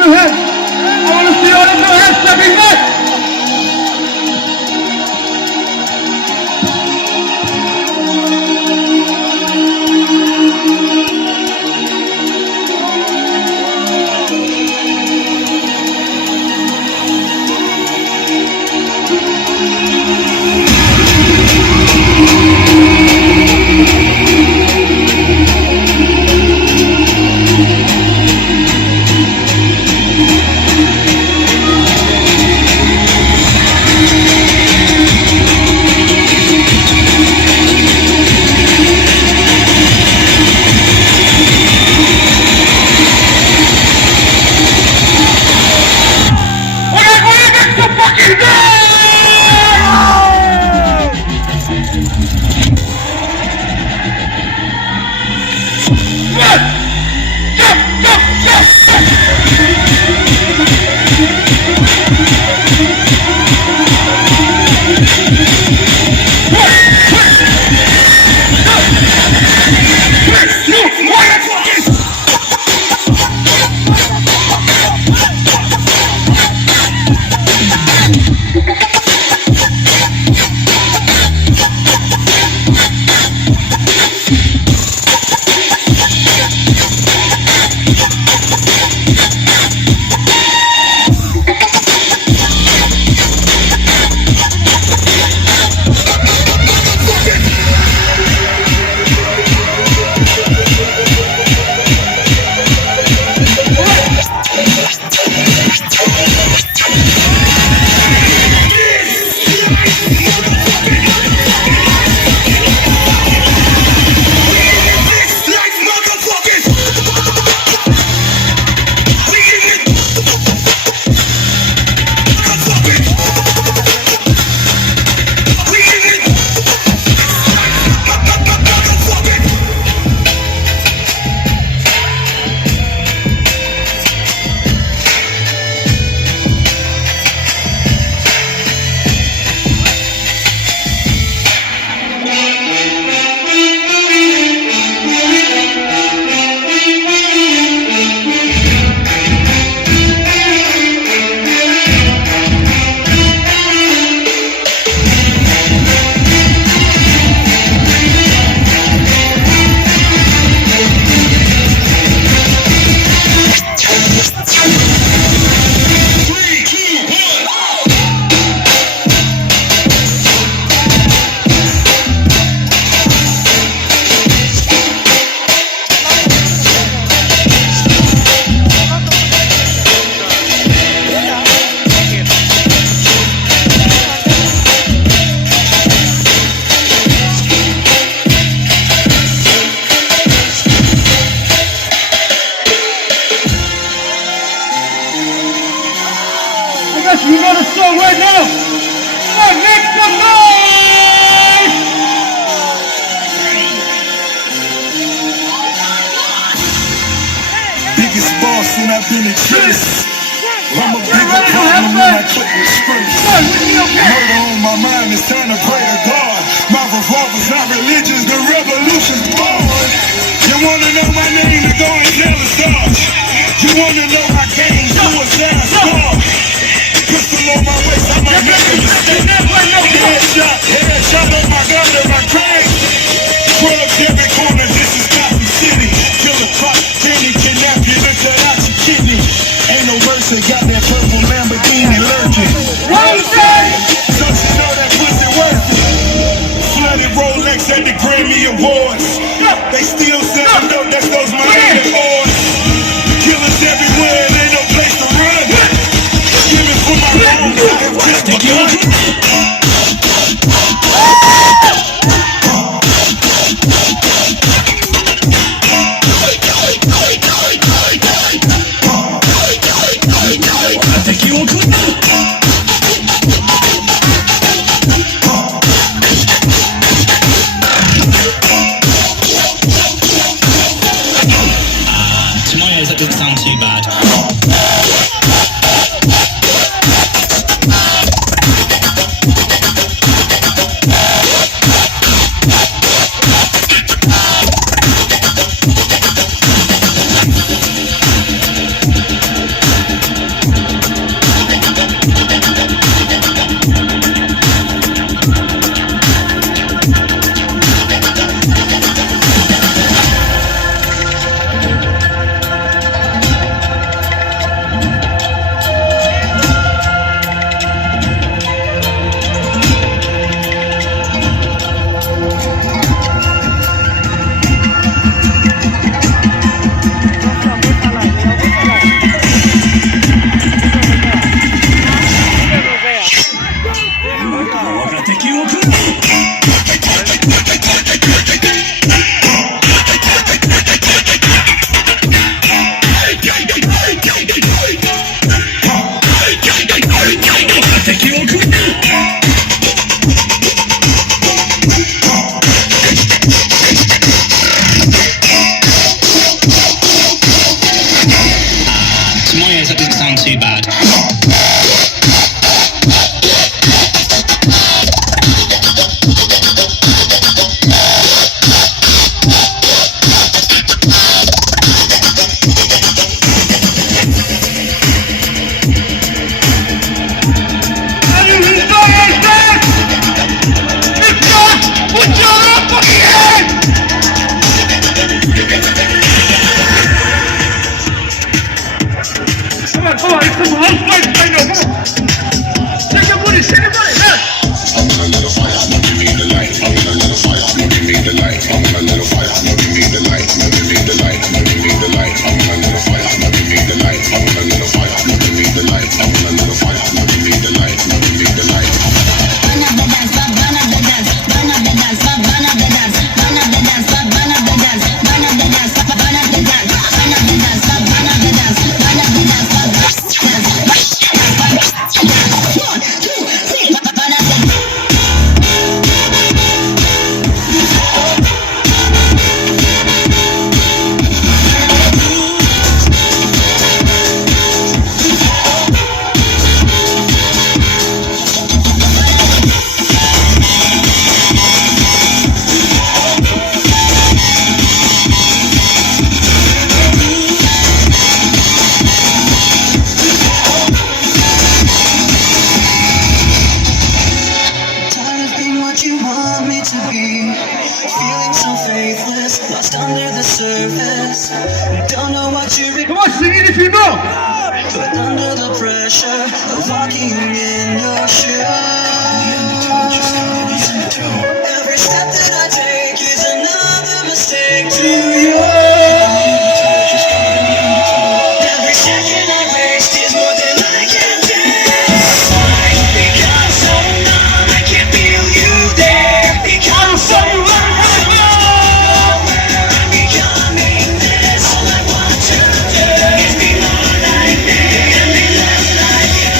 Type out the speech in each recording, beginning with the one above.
your hands. I want to see all of your hands stepping back. You know the song right now. Now make some noise! Biggest boss and I've been exist. I'm a bigger problem when I check the scripts. Murder on my mind, it's time to pray to God. My revolver's not religious, the revolution's born. You wanna know my name, to go and tell the stars. You wanna know my game, suicide score. Pistol on my waist, I might make a mistake. Headshot on my gun and my craig. Drugs every corner, this is Gotham City. Killer clock, Jenny kidnap you, then cut out your kidney. Ain't no mercy, got that purple Lamborghini lurking. So you know that pussy working. Flooded Rolex at the Grammy Awards. They still selling dope, that's those Miami boys. Killers everywhere, and ain't no place to run. Give it for my wrongs, I have just begun. To my ears, that doesn't sound too bad. Are you enjoying this? If not, put your up on the end! Come on, come on, it's some house fight right now, come on. Shake your booty, shake your booty, yeah. I'm gonna let a fire, no give me the light. I'm gonna let a fire, no give me the light. I'm gonna let a fire, no give me the light. No give me the light, no give me the light. I'm gonna let a fire, no give me the light. I'm gonna let a fire, no give me the light. I'm gonna let a fire, no give me the light. No give me the light. Tired of being what you want me to be. Feeling so faithless, lost under the surface. Don't know what you Come on, sing it if you know. but under the pressure of walking in your shoes. Every step that I take is another mistake to you. Every second I waste is more than I can take. Because so numb, I can't feel you there. Because so I'm becoming this. All I want to do is be more like me and be less like you.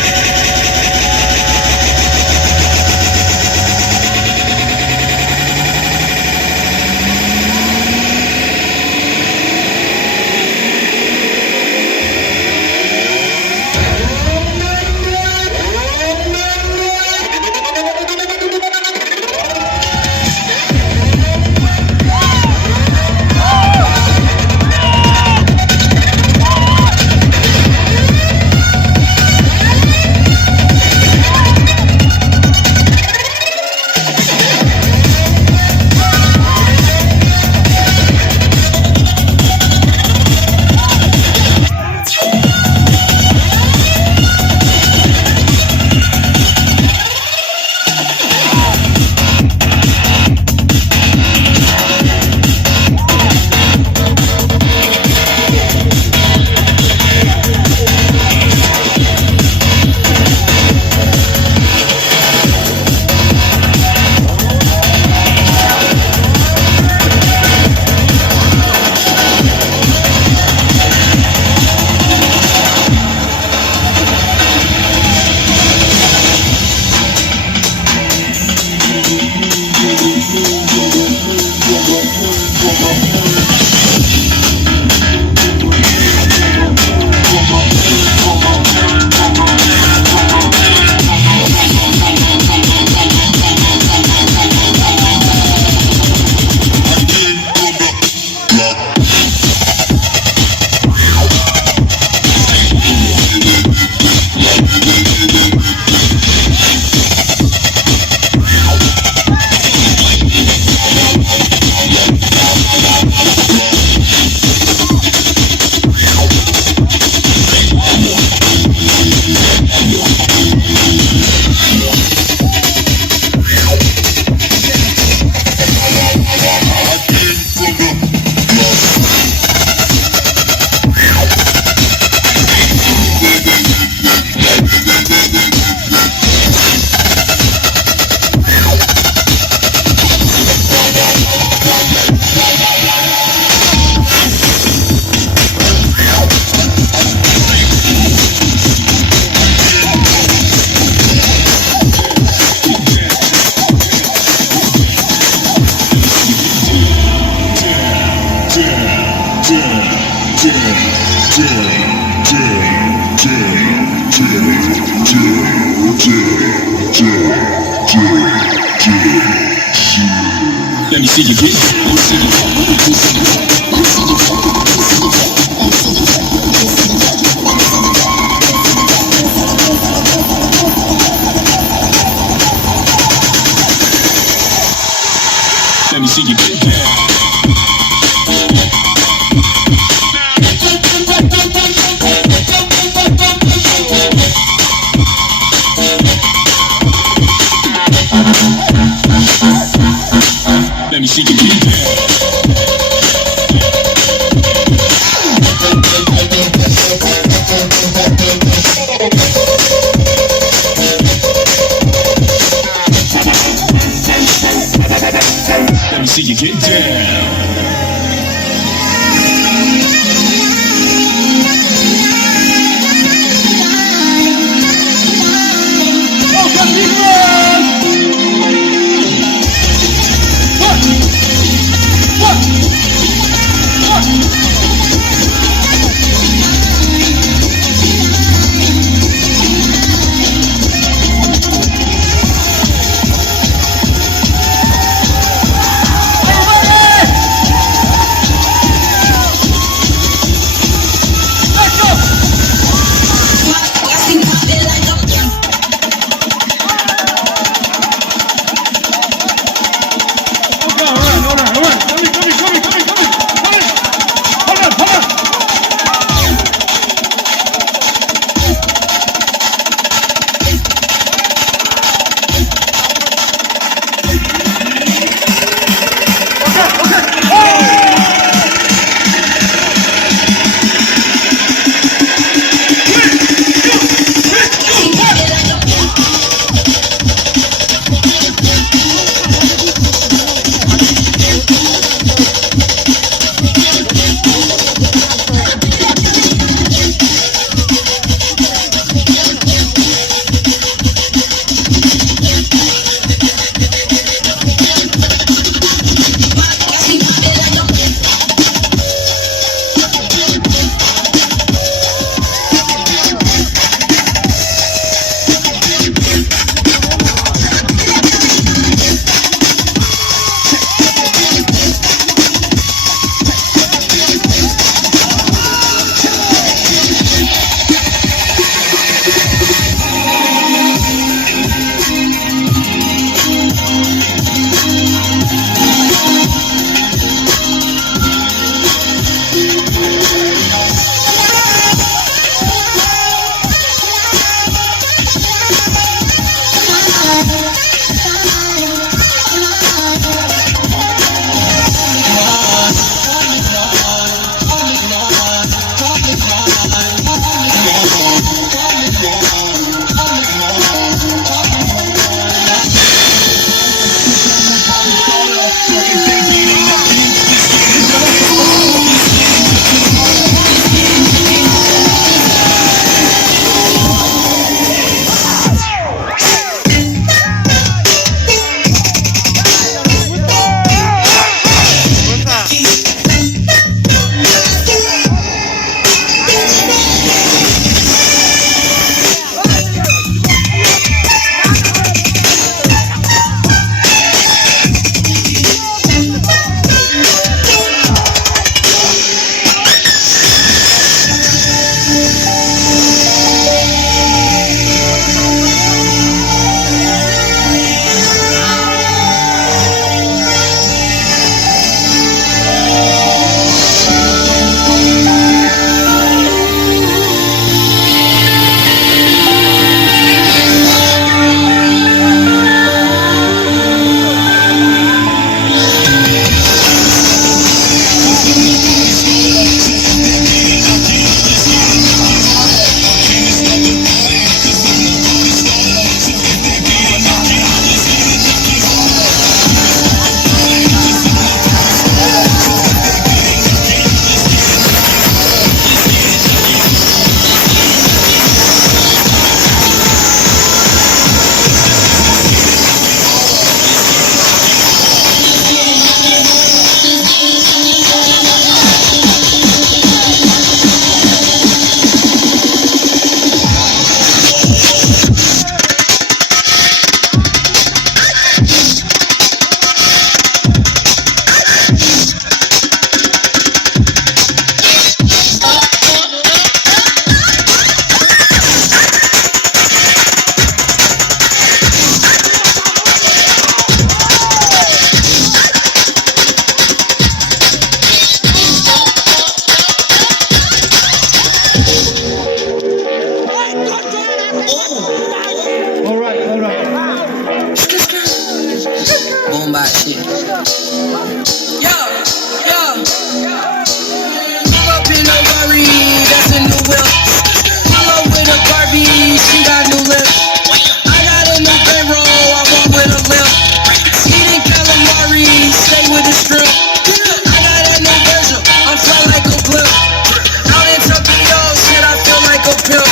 Let me see you get down. Let me see you Let me see you get down. Let me see you get down. Let me see you get down. boom bap shit. Yeah. Pull up in a Rari, that's a new whip. Pull up with a Barbie, she got new lips. I got a new bankroll, I walk with a limp. Eating calamari, stay with the strip. I got a new version, I fly like a blimp. Out in Tokyo, shit, I feel like a pimp.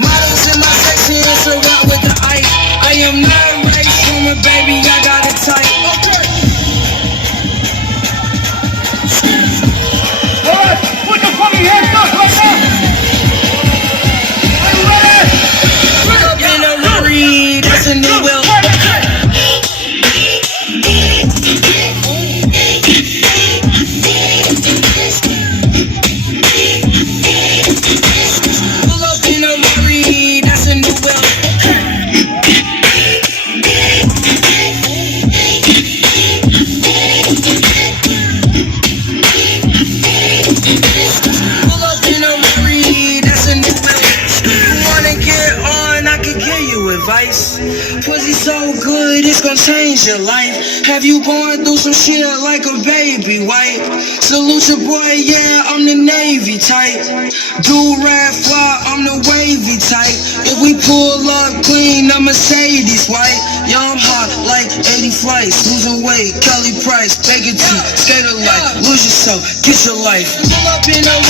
Models in my section, surround with the ice. I am not race from a baby, I got it tight. Alright, put your fucking hands up right now! Are you ready? Pull up in a Rari, that's a new whip. Pull up in a Rari, that's a new whip. Pull up in a Rari, that's a new whip. You wanna get on, I can give you advice. Pussy so good, it's gonna change your life. Have you going through some shit like a baby white? Salute your boy, yeah, I'm the Navy type. Do-rag fly, I'm the wavy type. If we pull up clean, I'm Mercedes white. Yeah, I'm hot like 80 flights. Losing weight, Kelly Price, Baker T, skater life. Lose yourself, get your life. Pull up in a